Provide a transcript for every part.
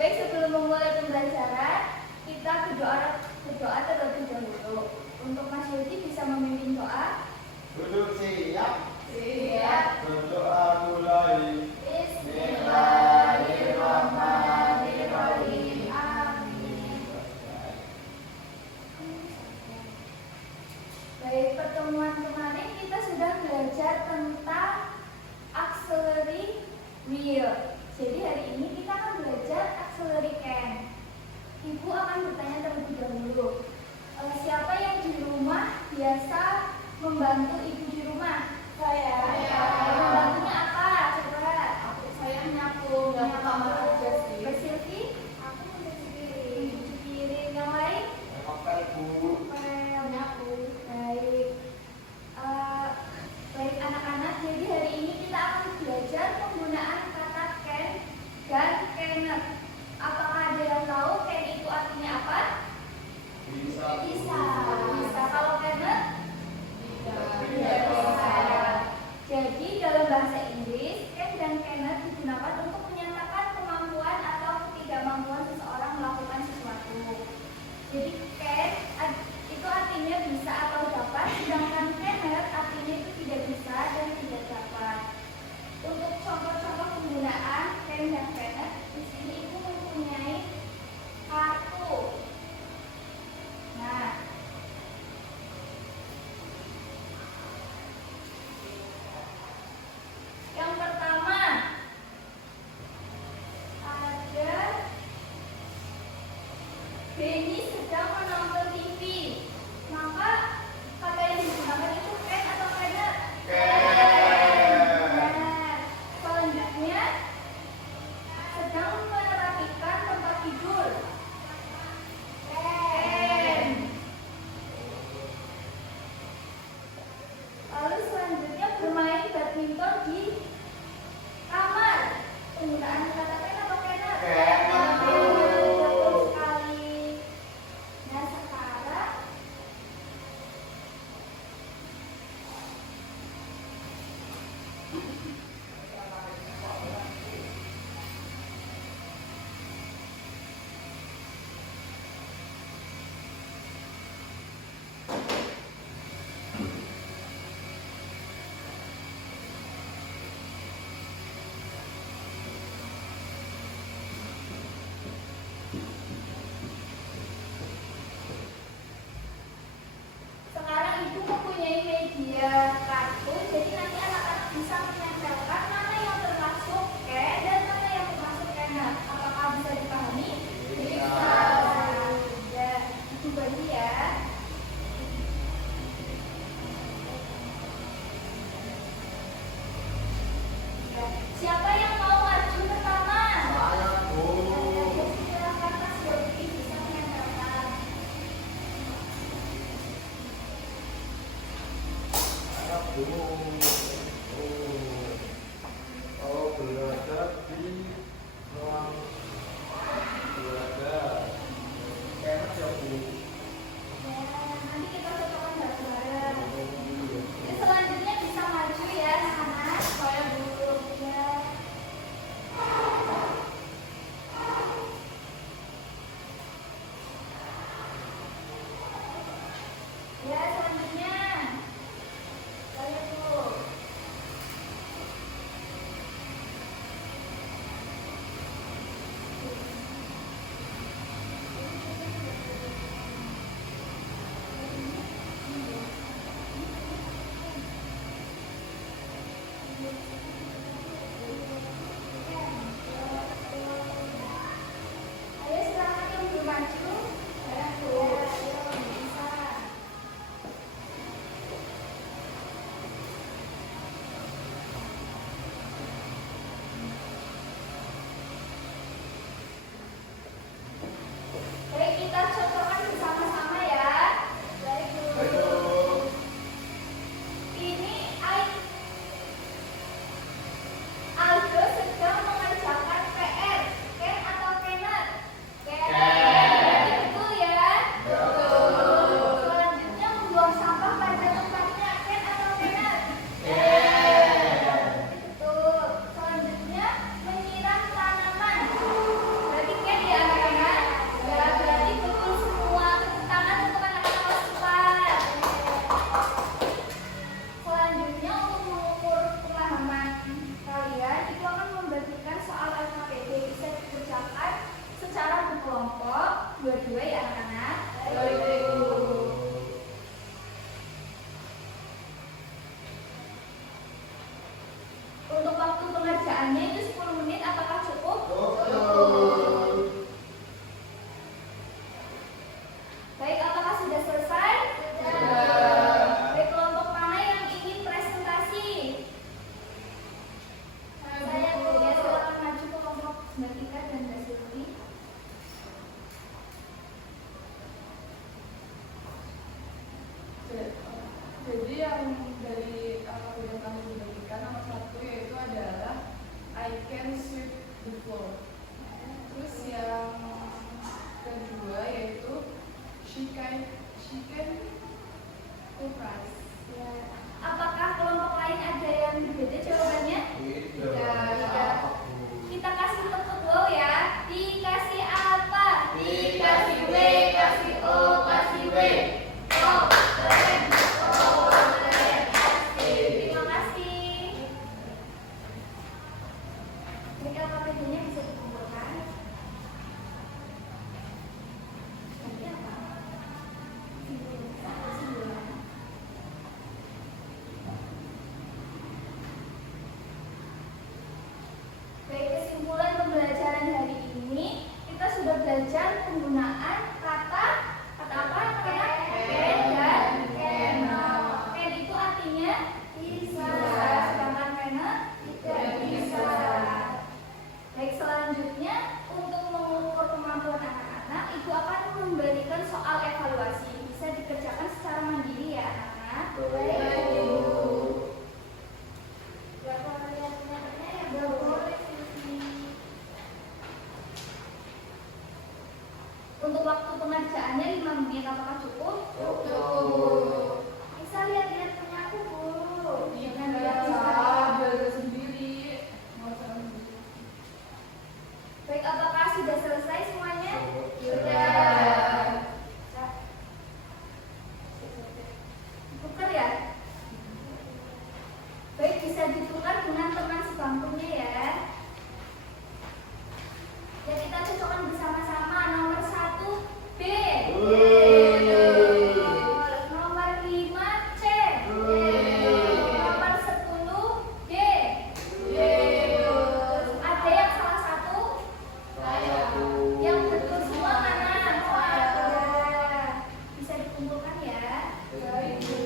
Baik, sebelum memulai pembelajaran, kita berdoa terlebih dahulu. Untuk Mas Yudi bisa memimpin doa. Duduk siap. Siap. Berdoa mulai. Bismillahirrahmanirrahim. Amin. Baik, pertemuan kemarin kita sudah belajar tentang auxiliary wheel. Jadi hari ini kita akan belajar auxiliary can. Ibu akan bertanya terlebih dahulu, siapa yang di rumah biasa membantu ibu di rumah? pengerjaannya itu 10 menit, apakah cukup? Cukup. Baik, apakah sudah selesai? Sudah. Baik, kelompok mana yang ingin presentasi? Saya ya, silakan maju ke kelompok Mbak Tika dan Mbak Silvi. Jadi yang dari apa yang kami bagikan nomor 1 yaitu adalah I can sweep the floor. Terus yang kedua yaitu she can cook rice. Ya. Apakah kelompok lain ada yang berbeda jawabannya? Tidak. Kita kasih tepuk wow ya. Dikasih apa? Dikasih W, kasih O, kasih W. Oh, keren. Oh, keren. Terima kasih. Mereka KPD-nya bisa dikumpulkan. Nanti apa? Simpulan. Baik, kesimpulan pembelajaran hari ini kita sudah belajar penggunaan kata apa? Can dan cannot. Can itu artinya bisa, sedangkan cannot tidak bisa. Baik, selanjutnya untuk mengukur kemampuan anak-anak, ibu akan memberikan soal evaluasi. Bisa dikerjakan secara mandiri ya anak-anak. Baik, Bu. Ya, kalau lihat-lihatnya ya boleh Silvi. Untuk waktu pengerjaannya 5 menit, apakah cukup? Cukup. Bisa lihat-lihat punya aku, Bu. Jangan Tidak lihat salah, belajar sendiri. Mau salah sendiri. Baik, apakah sudah selesai semuanya? Sudah. Tukar ya? Baik, bisa ditukar dengan teman sebangkunya ya. Ya, kita cocokkan bersama-sama. Nomor 1 B. Nomor 5 C. Nomor 10 D. Ada yang salah satu? Saya, Bu. Yang betul semua mana? Ya. Bisa dikumpulkan ya. Baik, Bu.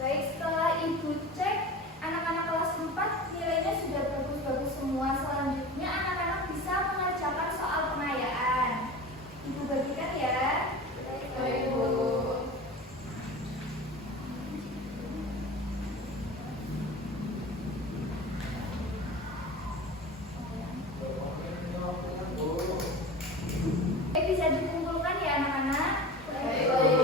Baik, setelah Ibu cek anak-anak kelas 4 nilainya sudah bagus-bagus semua. Selanjutnya anak-anak bisa mengerjakan soal pengayaan. Ibu bagikan ya. Baik, Bu. Baik, bisa dikumpulkan ya anak-anak. Baik, Bu.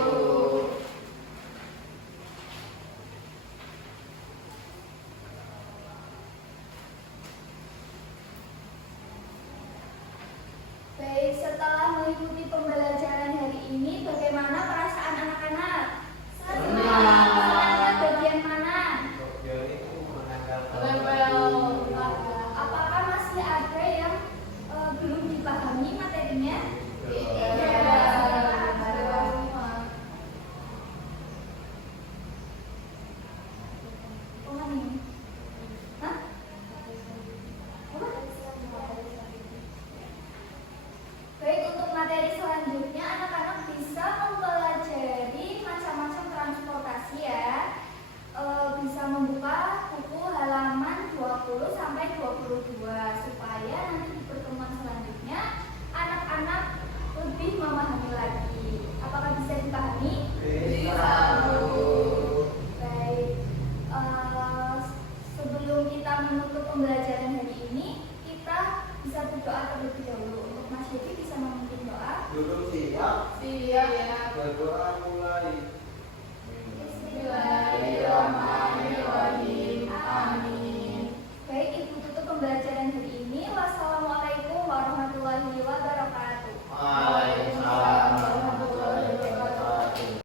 Baik, setelah mengikuti pembelajaran hari ini,